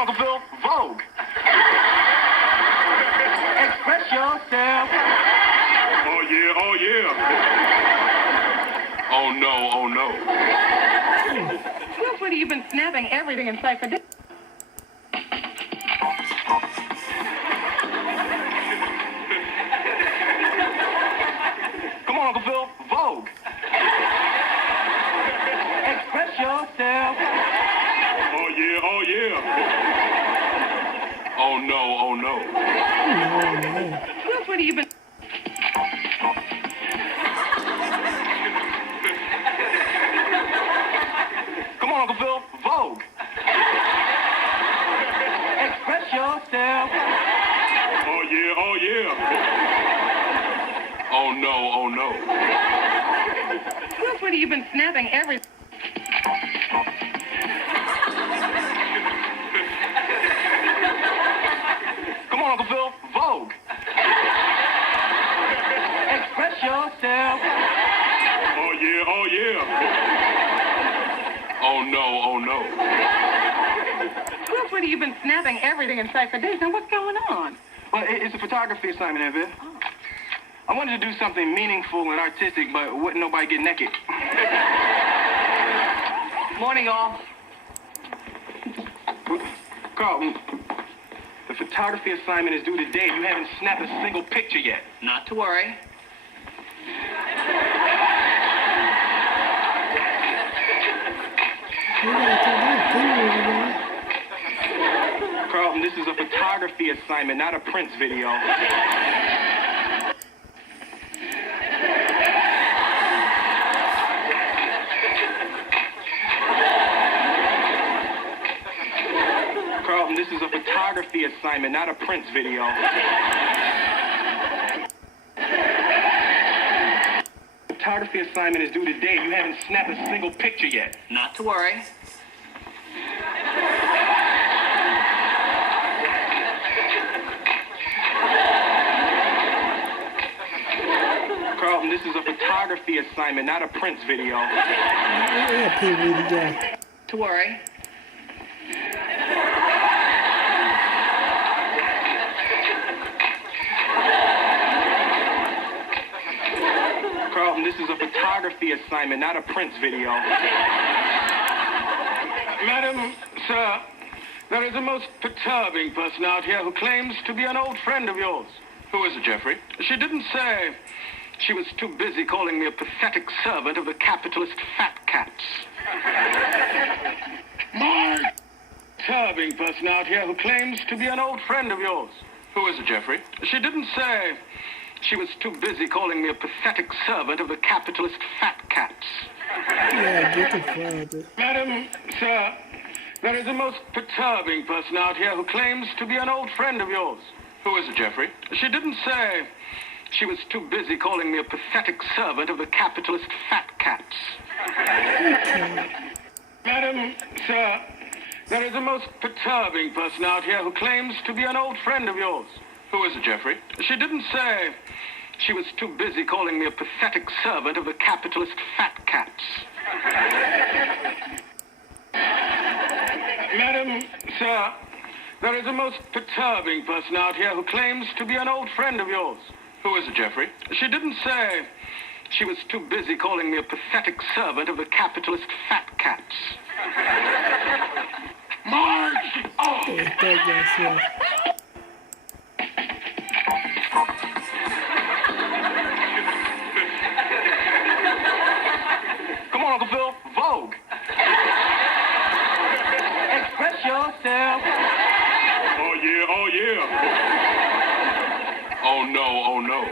on, Uncle Phil. Vogue. Express yourself. Oh, yeah, oh, yeah. Oh, no, oh, no. Well, Sweetie, you've been snapping everything in sight for days. Come on, Uncle Phil. Vogue. Express yourself. Oh, yeah, oh, yeah. Oh, no, oh, no. Well, Sweetie, you've been... Come on, Uncle Phil. Vogue. Express yourself. Oh, yeah, oh, yeah. Oh, no, oh, no. Well, Sweetie, you've been snapping everything. Come on, Uncle Phil. Vogue. Express yourself. Oh, yeah, oh, yeah. Oh, no, oh, no. Well, Sweetie, you've been snapping everything in sight for days. Now, what's going on? Well, it's a photography assignment, Evan. I wanted to do something meaningful and artistic, but wouldn't nobody get naked. Morning, all. Carlton, the photography assignment is due today. You haven't snapped a single picture yet. Not to worry. Carlton, this is a photography assignment, not a Prince video. Carlton, this is a photography assignment, not a Prince video. Photography assignment is due today. You haven't snapped a single picture yet. Not to worry. Carlton, this is a photography assignment, not a Prince video. To worry. Carlton, this is a photography assignment, not a Prince video. Madam, sir, there is a most perturbing person out here who claims to be an old friend of yours. Who is it, Jeffrey? She didn't say. She was too busy calling me a pathetic servant of the capitalist fat cats. My perturbing person out here who claims to be an old friend of yours. Who is it, Jeffrey? She didn't say. She was too busy calling me a pathetic servant of the capitalist fat cats. Madam, sir, there is a most perturbing person out here who claims to be an old friend of yours. Who is it, Jeffrey? She didn't say. She was too busy calling me a pathetic servant of the capitalist fat cats. Madam, sir, there is a most perturbing person out here who claims to be an old friend of yours. Who is it, Jeffrey? She didn't say. She was too busy calling me a pathetic servant of the capitalist fat cats. Madam, sir, there is a most perturbing person out here who claims to be an old friend of yours. Who is it, Jeffrey? She didn't say. She was too busy calling me a pathetic servant of the capitalist fat cats. Marge! Oh! Come on, Uncle Phil. Vogue. Express yourself. Oh, yeah, oh, yeah. Oh, no, oh, no.